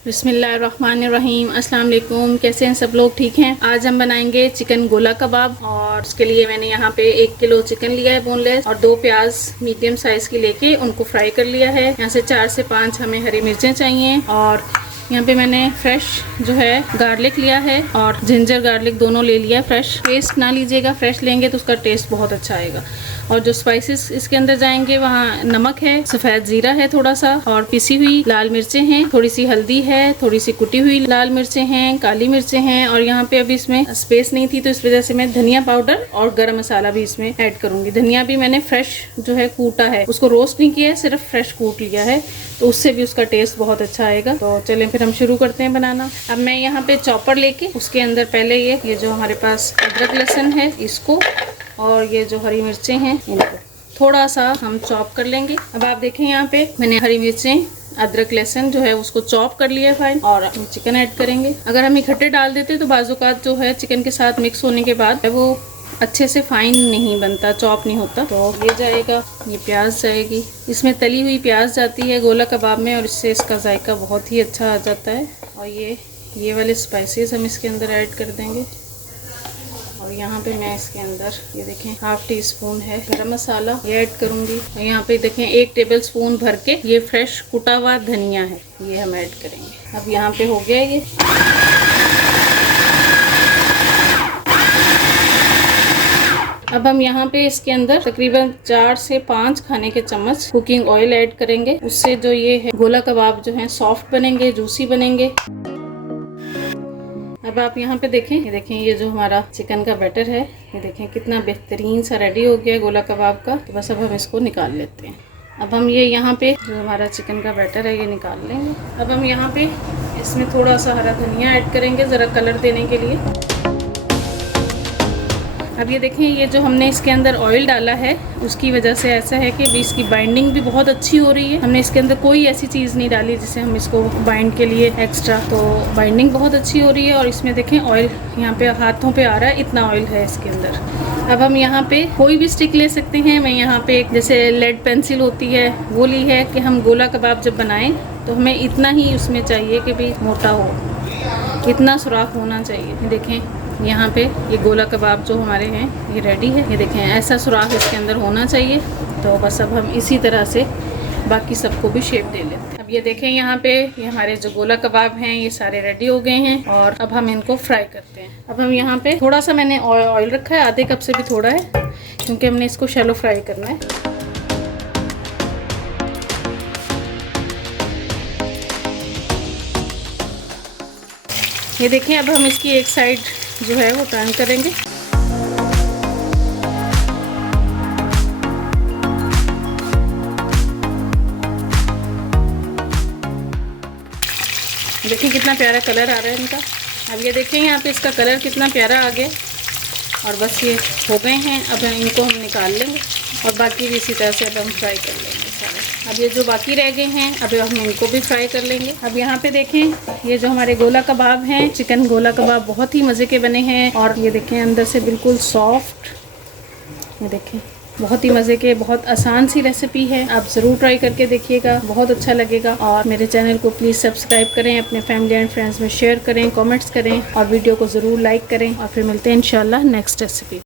बिस्मिल्लाहिर्रहमानिर्रहीम। अस्सलाम वालेकुम। कैसे हैं सब लोग? ठीक हैं। आज हम बनाएंगे चिकन गोला कबाब और उसके लिए मैंने यहाँ पे 1 किलो चिकन लिया है बोनलेस और 2 प्याज मीडियम साइज की लेके उनको फ्राई कर लिया है। यहाँ से 4 से 5 हमें हरी मिर्चें चाहिए और यहाँ पे मैंने फ्रेश जो है गार्लिक लिया है और जिंजर गार्लिक दोनों ले लिया। फ्रेश पेस्ट ना लीजिएगा, फ्रेश लेंगे तो उसका टेस्ट बहुत अच्छा आएगा। और जो स्पाइसेस इसके अंदर जाएंगे वहाँ नमक है, सफ़ेद ज़ीरा है थोड़ा सा और पिसी हुई लाल मिर्चें हैं, थोड़ी सी हल्दी है, थोड़ी सी कुटी हुई लाल मिर्चें हैं, काली मिर्चें हैं और यहाँ पे अभी इसमें स्पेस नहीं थी तो इस वजह से मैं धनिया पाउडर और गरम मसाला भी इसमें ऐड करूँगी। धनिया भी मैंने फ्रेश जो है कूटा है, उसको रोस्ट नहीं किया है, सिर्फ फ्रेश कूट लिया है तो उससे भी उसका टेस्ट बहुत अच्छा आएगा। तो चलें फिर हम शुरू करते हैं बनाना। अब मैं यहाँ पे चॉपर लेके उसके अंदर पहले ये जो हमारे पास अदरक लहसुन है इसको और ये जो हरी मिर्चें हैं इनको थोड़ा सा हम चॉप कर लेंगे। अब आप देखें यहाँ पे मैंने हरी मिर्चें अदरक लहसुन जो है उसको चॉप कर लिया फाइन और हम चिकन ऐड करेंगे। अगर हम इकट्ठे डाल देते तो बाजुकात जो है चिकन के साथ मिक्स होने के बाद वो अच्छे से फाइन नहीं बनता, चॉप नहीं होता। तो ये जाएगा, ये प्याज जाएगी, इसमें तली हुई प्याज जाती है गोला कबाब में और इससे इसका जायका बहुत ही अच्छा आ जाता है। और ये वाले स्पाइसेस हम इसके अंदर ऐड कर देंगे। और यहाँ पे मैं इसके अंदर ये देखें 1/2 टीस्पून है गरम मसाला ये ऐड करूँगी। और यहाँ पे देखें 1 टेबल स्पून भर के ये फ्रेश कुटा हुआ धनिया है, ये हम ऐड करेंगे। अब यहाँ पे हो गया ये। अब हम यहाँ पे इसके अंदर तकरीबन 4 से 5 खाने के चम्मच कुकिंग ऑयल ऐड करेंगे। उससे जो ये है गोला कबाब जो है सॉफ्ट बनेंगे, जूसी बनेंगे। अब आप यहाँ पे देखें, ये देखें ये जो हमारा चिकन का बैटर है, ये देखें कितना बेहतरीन सा रेडी हो गया है गोला कबाब का। तो बस अब हम इसको निकाल लेते हैं। अब हम ये यहाँ पे जो हमारा चिकन का बैटर है ये निकाल लेंगे। अब हम यहाँ पे इसमें थोड़ा सा हरा धनिया ऐड करेंगे ज़रा कलर देने के लिए। अब ये देखें ये जो हमने इसके अंदर ऑयल डाला है उसकी वजह से ऐसा है कि भी इसकी बाइंडिंग भी बहुत अच्छी हो रही है। हमने इसके अंदर कोई ऐसी चीज़ नहीं डाली जिससे हम इसको बाइंड के लिए एक्स्ट्रा, तो बाइंडिंग बहुत अच्छी हो रही है। और इसमें देखें ऑयल यहाँ पे हाथों पे आ रहा है, इतना ऑयल है इसके अंदर। अब हम यहाँ पे कोई भी स्टिक ले सकते हैं। मैं यहाँ पे जैसे लेड पेंसिल होती है वो ली है कि हम गोला कबाब जब बनाएं तो हमें इतना ही उसमें चाहिए कि भी मोटा हो, इतना सुराख होना चाहिए। देखें यहाँ पे ये गोला कबाब जो हमारे हैं ये रेडी है। ये देखें ऐसा सुराख इसके अंदर होना चाहिए। तो बस अब हम इसी तरह से बाकी सबको भी शेप दे लेते हैं। अब ये देखें यहाँ पे ये हमारे जो गोला कबाब हैं ये सारे रेडी हो गए हैं और अब हम इनको फ्राई करते हैं। अब हम यहाँ पे थोड़ा सा मैंने ऑयल रखा है, आधे कप से भी थोड़ा है, क्योंकि हमने इसको शैलो फ्राई करना है। ये देखें अब हम इसकी एक साइड जो है वो टर्न करेंगे। देखिए कितना प्यारा कलर आ रहा है इनका। अब ये देखें यहाँ पे इसका कलर कितना प्यारा आ गया और बस ये हो गए हैं। अब इनको हम निकाल लेंगे और बाकी भी इसी तरह से अब हम फ्राई कर लेंगे सारे। अब ये जो बाकी रह गए हैं अब हम इनको भी फ्राई कर लेंगे। अब यहाँ पे देखें ये जो हमारे गोला कबाब हैं, चिकन गोला कबाब बहुत ही मज़े के बने हैं और ये देखें अंदर से बिल्कुल सॉफ्ट। ये देखें बहुत ही मज़े के, बहुत आसान सी रेसिपी है। आप ज़रूर ट्राई करके देखिएगा, बहुत अच्छा लगेगा। और मेरे चैनल को प्लीज़ सब्सक्राइब करें, अपने फैमिली एंड फ्रेंड्स में शेयर करें, कमेंट्स करें और वीडियो को ज़रूर लाइक करें। और फिर मिलते हैं इंशाल्लाह नेक्स्ट रेसिपी।